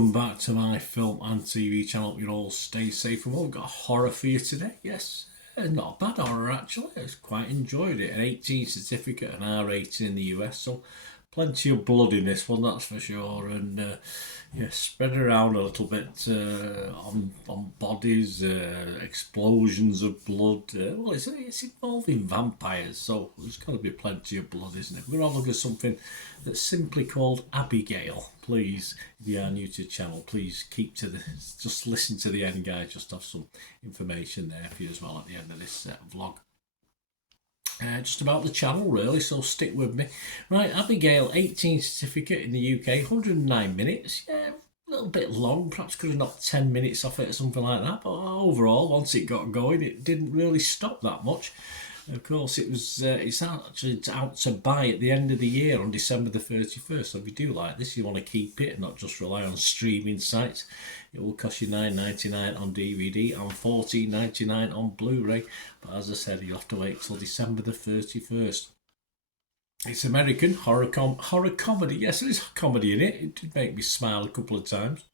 welcome back to my film and TV channel. You all stay safe and well. We've got a horror for you today. Yes, not a bad horror actually. I quite enjoyed it. An 18 certificate, an R18 in the US, so plenty of blood in this one, that's for sure. And yeah, spread around a little bit on bodies, explosions of blood. Well, it's involving vampires, so there's got to be plenty of blood, isn't it? We're going to look at something that's simply called Abigail. Please, if you are new to the channel, please keep to the, just listen to the end, guys. Just have some information there for you as well at the end of this vlog. Just about the channel really, so stick with me. Right, Abigail, 18 certificate in the UK, 109 minutes. Yeah, a little bit long, perhaps could have knocked 10 minutes off it or something like that, but overall, once it got going, it didn't really stop that much. Of course, it's actually out to buy at the end of the year on December the 31st. So if you do like this, you want to keep it and not just rely on streaming sites. It will cost you $9.99 on DVD and $14.99 on Blu-ray. But as I said, you'll have to wait till December the 31st. It's American horror comedy. Yes, there is comedy in it. It did make me smile a couple of times.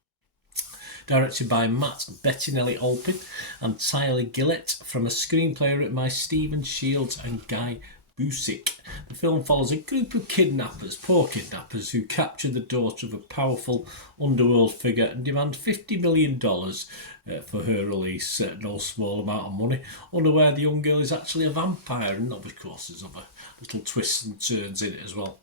Directed by Matt Bettinelli-Olpin and Tyler Gillett, from a screenplay written by Stephen Shields and Guy Busick. The film follows a group of poor kidnappers, who capture the daughter of a powerful underworld figure and demand $50 million for her release. No small amount of money. Unaware the young girl is actually a vampire, and of course there's other little twists and turns in it as well.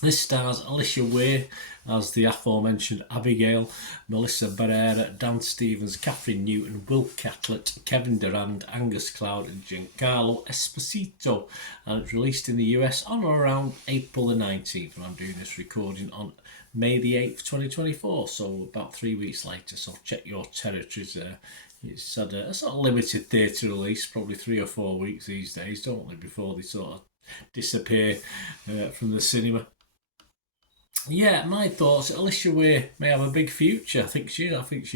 This stars Alicia Weir as the aforementioned Abigail, Melissa Barrera, Dan Stevens, Catherine Newton, Will Catlett, Kevin Durand, Angus Cloud and Giancarlo Esposito. And it's released in the US on or around April the 19th, and I'm doing this recording on May the 8th, 2024, so about 3 weeks later, so check your territories there. It's had a sort of limited theatre release, probably 3 or 4 weeks these days, don't they, before they sort of disappear from the cinema. Yeah, my thoughts. Alicia Weir may have a big future. I think she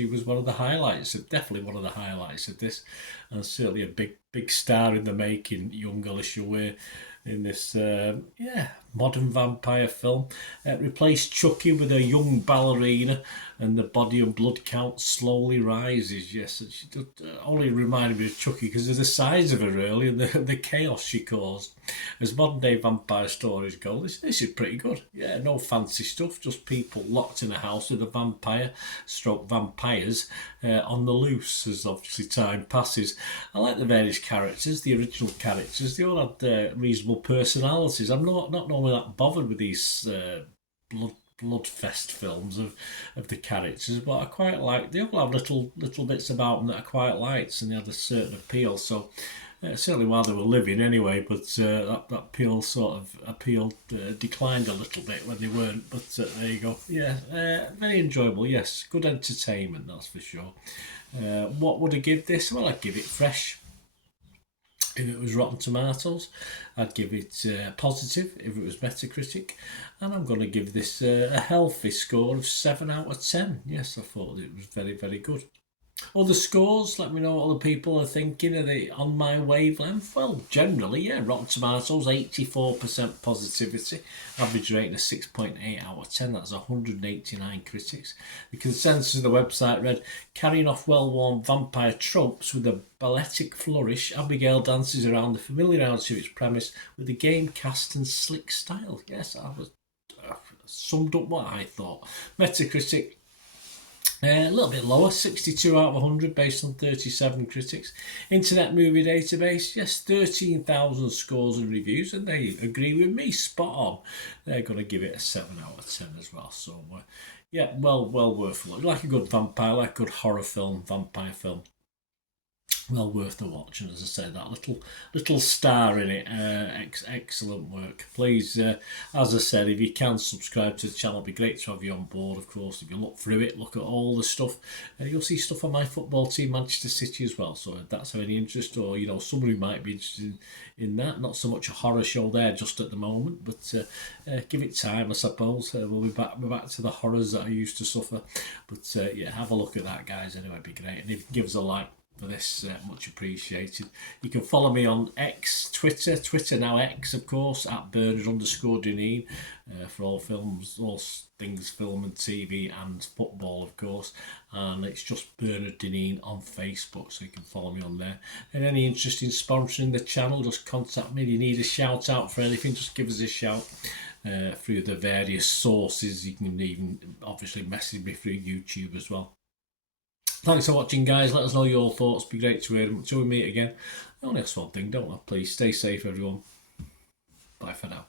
was one of the highlights, definitely one of the highlights of this, and certainly a big star in the making. Young Alicia Weir in this modern vampire film. Replaced Chucky with a young ballerina, and the body and blood count slowly rises. Yes, and she only reminded me of Chucky because of the size of her really, and the chaos she caused. As modern day vampire stories go, this is pretty good. Yeah, no fancy stuff, just people locked in a house with a vampires on the loose as obviously time passes. I like the various characters, the original characters. They all had reasonable personalities. I'm not normally that bothered with these bloodfest films of the characters, but I quite like. They all have little bits about them that I quite liked, and they had a certain appeal. So certainly while they were living anyway, but that appeal declined a little bit when they weren't. But there you go. Yeah, very enjoyable. Yes, good entertainment, that's for sure. What would I give this? Well, I'd give it fresh. If it was Rotten Tomatoes, I'd give it positive if it was Metacritic, and I'm going to give this a healthy score of 7 out of 10. Yes, I thought it was very, very good. Other scores, let me know what other people are thinking. Are they on my wavelength? Well, generally, yeah. Rotten Tomatoes, 84% positivity. Average rating of 6.8 out of 10. That's 189 critics. The consensus of the website read, carrying off well-worn vampire tropes with a balletic flourish, Abigail dances around the familiarity of its premise with a game cast and slick style. Yes, I was summed up what I thought. Metacritic, a little bit lower, 62 out of 100 based on 37 critics. Internet Movie Database, yes, 13,000 scores and reviews, and they agree with me, spot on. They're going to give it a 7 out of 10 as well. So, yeah, well worth a look. Like a good vampire, like a good horror film, vampire film. Well worth the watch, and as I said, that little star in it, excellent work. Please, as I said, if you can subscribe to the channel, it'd be great to have you on board. Of course, if you look through it, look at all the stuff, you'll see stuff on my football team, Manchester City, as well. So if that's of any interest, or somebody might be interested in that, not so much a horror show there just at the moment, but give it time, I suppose. We'll be back to the horrors that I used to suffer. But yeah, have a look at that, guys. Anyway, it'd be great, and if you give us a like, for this, much appreciated. You can follow me on Twitter now X, of course, at Bernard_Deneen, for all films, all things film and TV and football, of course. And it's just Bernard Deneen on Facebook, so you can follow me on there. And any interest in sponsoring the channel, just contact me. If you need a shout out for anything, just give us a shout. Through the various sources. You can even obviously message me through YouTube as well. Thanks for watching, guys. Let us know your thoughts. Be great to hear them. Until we meet again, I only ask one thing, don't I? Please stay safe, everyone. Bye for now.